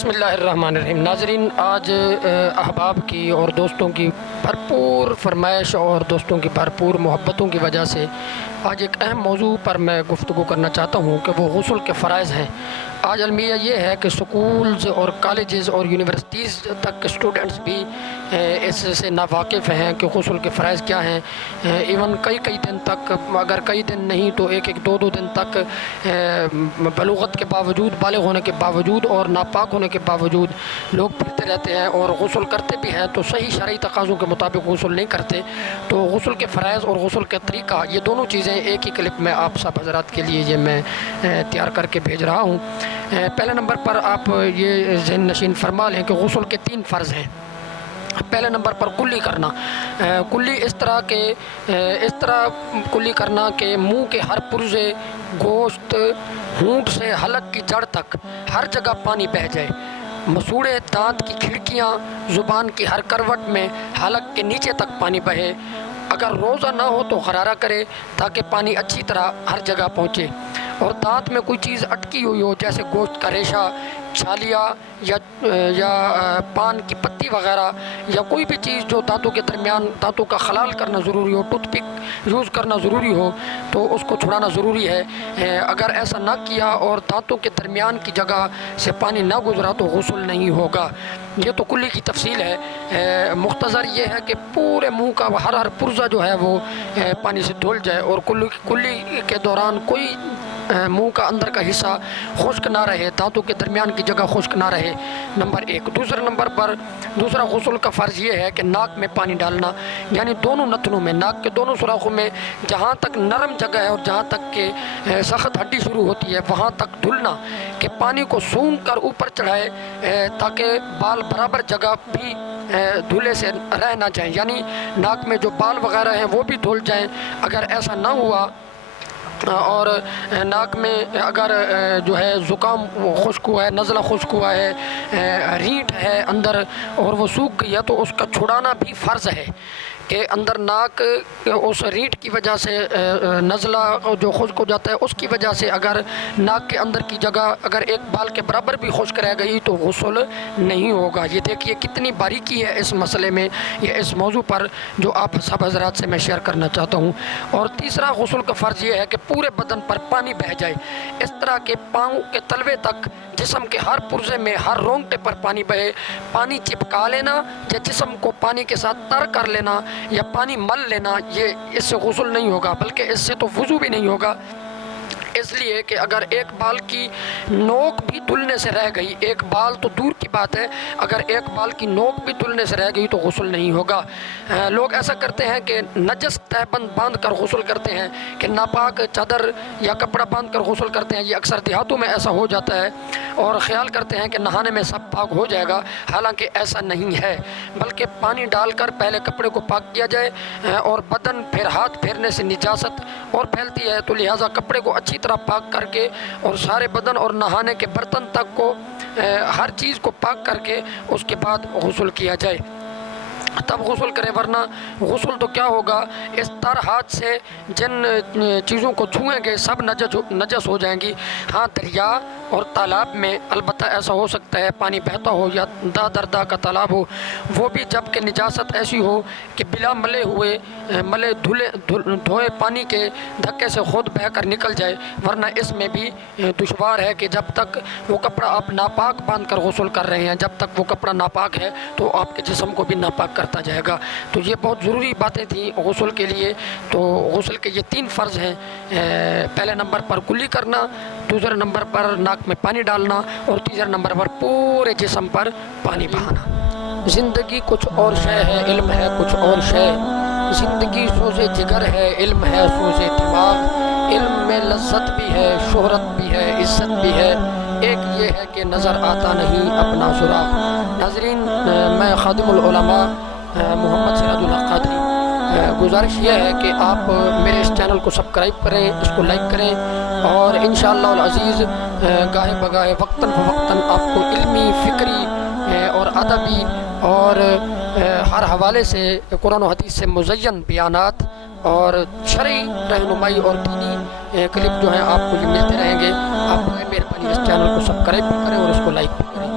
بسم اللہ الرحمن الرحیم۔ ناظرین، آج احباب کی اور دوستوں کی بھرپور فرمائش اور دوستوں کی بھرپور محبتوں کی وجہ سے آج ایک اہم موضوع پر میں گفتگو کرنا چاہتا ہوں کہ وہ غسل کے فرائض ہیں۔ آج المیہ یہ ہے کہ سکولز اور کالجز اور یونیورسٹیز تک اسٹوڈنٹس بھی اس سے ناواقف ہیں کہ غسل کے فرائض کیا ہیں۔ ایون کئی دن تک، اگر کئی دن نہیں تو ایک دو دن تک بلوغت کے باوجود، بالغ ہونے کے باوجود اور ناپاک ہونے کے باوجود لوگ پھرتے رہتے ہیں اور غسل کرتے بھی ہیں تو صحیح شرعی تقاضوں کے مطابق غسل نہیں کرتے۔ تو غسل کے فرائض اور غسل کا طریقہ، یہ دونوں چیزیں ایک ہی کلپ میں آپ سب حضرات کے لیے یہ میں تیار کر کے بھیج رہا ہوں۔ پہلے نمبر پر آپ یہ ذہن نشین فرما لیں کہ غسل کے 3 فرض ہیں۔ پہلے نمبر پر کلی کرنا، کلی اس طرح کلی کرنا کہ منہ کے ہر پرزے، گوشت، ہونٹ سے حلق کی جڑ تک ہر جگہ پانی بہہ جائے۔ مسوڑے دانت کی کھڑکیاں، زبان کی ہر کروٹ میں حلق کے نیچے تک پانی بہے۔ اگر روزہ نہ ہو تو غرارہ کرے تاکہ پانی اچھی طرح ہر جگہ پہنچے۔ اور دانت میں کوئی چیز اٹکی ہوئی ہو جیسے گوشت کا ریشہ، چھالیا یا پان کی پتی وغیرہ، یا کوئی بھی چیز جو دانتوں کے درمیان دانتوں کا خلال کرنا ضروری ہو، ٹوتھ پک یوز کرنا ضروری ہو تو اس کو چھڑانا ضروری ہے۔ اگر ایسا نہ کیا اور دانتوں کے درمیان کی جگہ سے پانی نہ گزرا تو غسل نہیں ہوگا۔ یہ تو کلی کی تفصیل ہے۔ مختصر یہ ہے کہ پورے منہ کا ہر پرزہ جو ہے وہ پانی سے دھل جائے اور کلی کے دوران کوئی منہ کا اندر کا حصہ خشک نہ رہے، دانتوں کے درمیان کی جگہ خشک نہ رہے، نمبر 1۔ دوسرے نمبر پر دوسرا غسل کا فرض یہ ہے کہ ناک میں پانی ڈالنا، یعنی دونوں نتنوں میں، ناک کے دونوں سوراخوں میں جہاں تک نرم جگہ ہے اور جہاں تک کہ سخت ہڈی شروع ہوتی ہے وہاں تک دھلنا، کہ پانی کو سونگھ کر اوپر چڑھائے تاکہ بال برابر جگہ بھی دھلے سے رہ نہ جائیں، یعنی ناک میں جو بال وغیرہ ہیں وہ بھی دھل جائیں۔ اگر ایسا نہ ہوا اور ناک میں اگر جو ہے زکام خشک ہوا ہے، نزلہ خشک ہوا ہے، رینٹ ہے اندر اور وہ سوکھ گئی ہے تو اس کا چھڑانا بھی فرض ہے، کہ اندر ناک اس ریٹ کی وجہ سے نزلہ جو خشک ہو جاتا ہے اس کی وجہ سے اگر ناک کے اندر کی جگہ اگر ایک بال کے برابر بھی خشک رہ گئی تو غسل نہیں ہوگا۔ یہ دیکھیے کتنی باریکی ہے اس مسئلے میں، یا اس موضوع پر جو آپ سب حضرات سے میں شیئر کرنا چاہتا ہوں۔ اور تیسرا غسل کا فرض یہ ہے کہ پورے بدن پر پانی بہہ جائے، اس طرح کہ پاؤں کے تلوے تک جسم کے ہر پرزے میں، ہر رونگٹے پر پانی بہے۔ پانی چپکا لینا یا جسم کو پانی کے ساتھ تر کر لینا یا پانی مل لینا، یہ اس سے غسل نہیں ہوگا، بلکہ اس سے تو وضو بھی نہیں ہوگا، اس لیے کہ اگر ایک بال کی نوک بھی دھلنے سے رہ گئی، ایک بال تو دور کی بات ہے، اگر ایک بال کی نوک بھی دھلنے سے رہ گئی تو غسل نہیں ہوگا۔ لوگ ایسا کرتے ہیں کہ نجس تہبند باندھ کر غسل کرتے ہیں، کہ ناپاک چادر یا کپڑا باندھ کر غسل کرتے ہیں۔ یہ اکثر دیہاتوں میں ایسا ہو جاتا ہے اور خیال کرتے ہیں کہ نہانے میں سب پاک ہو جائے گا، حالانکہ ایسا نہیں ہے، بلکہ پانی ڈال کر پہلے کپڑے کو پاک کیا جائے اور بدن پھر ہاتھ پھیرنے سے نجاست اور پھیلتی ہے، تو لہٰذا کپڑے کو اچھی طرح پاک کر کے اور سارے بدن اور نہانے کے برتن تک کو ہر چیز کو پاک کر کے اس کے بعد غسل کیا جائے، تب غسل کرے، ورنہ غسل تو کیا ہوگا، اس تر ہاتھ سے جن چیزوں کو چھوئیں گے سب نجس ہو جائیں گی۔ ہاں، دریا اور تالاب میں البتہ ایسا ہو سکتا ہے، پانی بہتا ہو یا دا کا تالاب ہو، وہ بھی جب کہ نجاست ایسی ہو کہ بلا ملے دھوئے پانی کے دھکے سے خود بہہ کر نکل جائے، ورنہ اس میں بھی دشوار ہے کہ جب تک وہ کپڑا آپ ناپاک باندھ کر غسل کر رہے ہیں، جب تک وہ کپڑا ناپاک ہے تو آپ کے جسم کو بھی ناپاک کرتا جائے گا۔ تو یہ بہت ضروری باتیں تھیں غسل کے لیے۔ تو غسل کے یہ 3 فرض ہیں، پہلے نمبر پر کلی کرنا، دوسرے نمبر پر ناک میں پانی ڈالنا اور تیسرے نمبر پر پورے جسم پر پانی بہانا۔ زندگی کچھ اور شے ہے، علم ہے کچھ اور شے، زندگی سوزے جگر ہے، علم ہے سوزے دماغ، علم میں لذت بھی ہے، شہرت بھی ہے، عزت بھی ہے، ایک یہ ہے کہ نظر آتا نہیں اپنا سراغ۔ ناظرین، میں خادم العلماء محمد سراج الحق قادری، گزارش یہ ہے کہ آپ میرے اس چینل کو سبسکرائب کریں، اس کو لائک کریں، اور انشاءاللہ العزیز گاہے بگاہے وقتاً فوقتاً آپ کو علمی، فکری اور ادبی اور ہر حوالے سے قرآن و حدیث سے مزین بیانات اور شرعی رہنمائی اور دینی کلپ جو ہیں آپ کو یہ ملتے رہیں گے۔ آپ مہربانی اس چینل کو سبسکرائب بھی کریں اور اس کو لائک بھی کریں۔